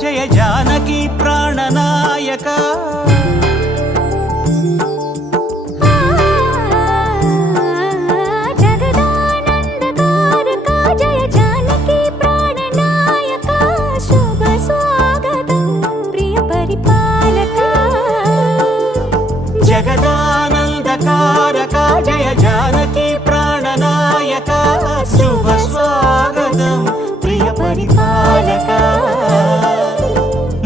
జయ జానకి ప్రాణనాయక జగదానందకారక జయ జానకి ప్రాణనాయక శుభ స్వాగతం ప్రియ పరిపాలక జగదానందకారక జయ జానకి ప్రాణనాయక శుభ స్వాగతం ప్రియ పరిపాలక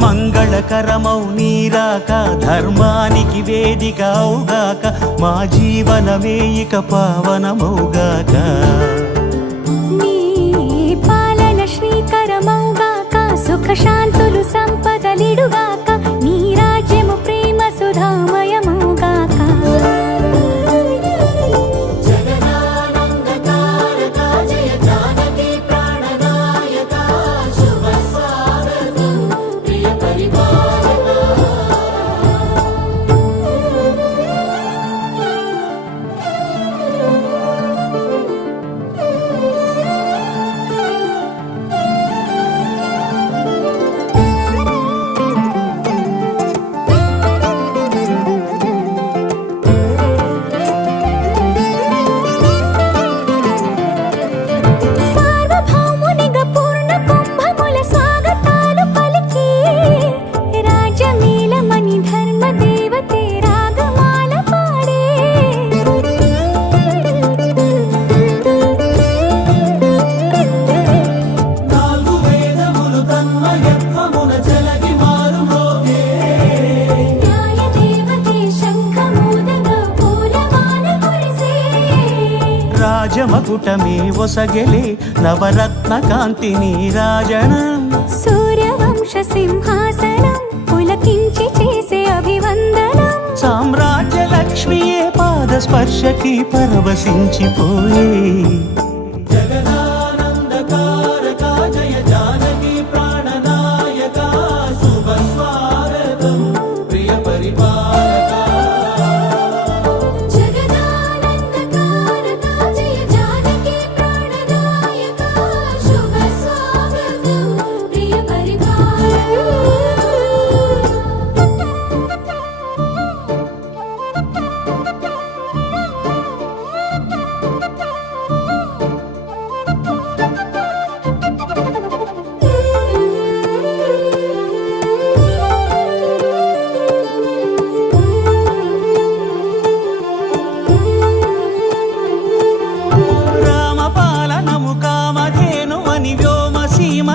మంగళకరమౌ నీరాక ధర్మానికి వేదిక అవుగాక మా జీవనమే ఇక పావనమౌగాక నీ పాలన శ్రీకరమౌగాక సుఖ శాంతులు సంపదలిడుగాక నీ రాజ్యము ప్రేమ సుధామయమౌగాక రాజమకుటమే ఒసగెలే నవరత్న కాంతి నీరాజనం సూర్యవంశ సింహాసనం పులకించి చేసే అభివందనం సామ్రాజ్య లక్ష్మియే పాద స్పర్శకి పరవశించిపోయే జగదానందకారక జయ జానకి ప్రాణనాయక శుభ స్వాగతం ప్రియ పరిపాలక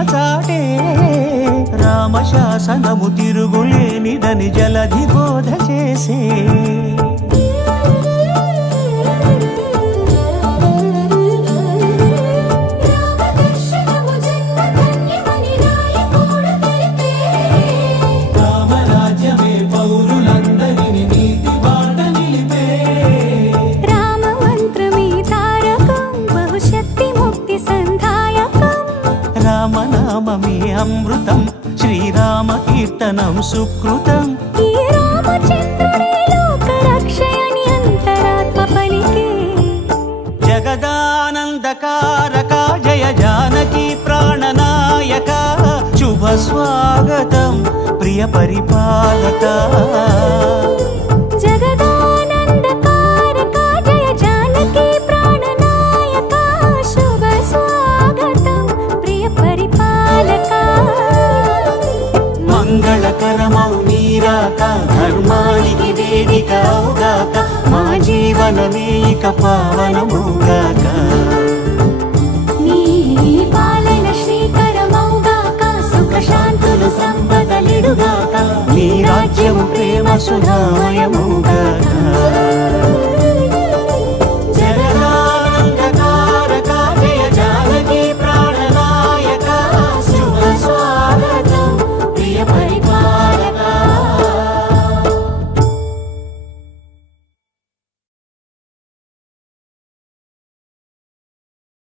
చాటే రామశాసనము తిరుగులేనిదని జలధి బోధ చేసే రామరాజ్యమే పౌరులందరిని నీతి బాట నిలిపే రామ మంత్రమే తారకం బహుశక్తి ముక్తి సంధాయకం రామనామమే అమృతం శ్రీరామ కీర్తనం సుకృతం ఈ రామచంద్రుడే లోక రక్షయని అంతరాత్మ పలికే జగదానందకారక జయ జానకి ప్రాణనాయక శుభ స్వాగతం ప్రియ పరిపాలక జగదానందకారక జయ జానకి ప్రాణనాయక శుభ స్వాగతం ప్రియ పరిపాలక మంగళకరమౌ నీరాక ధర్మానికి వేదిక అవుగాక మా జీవనమే ఇక పావనమౌగాక నీ పాలన శ్రీకరమౌగాక సుఖ శాంతులు సంపదలిడుగాక నీ రాజ్యము ప్రేమ సుధామయ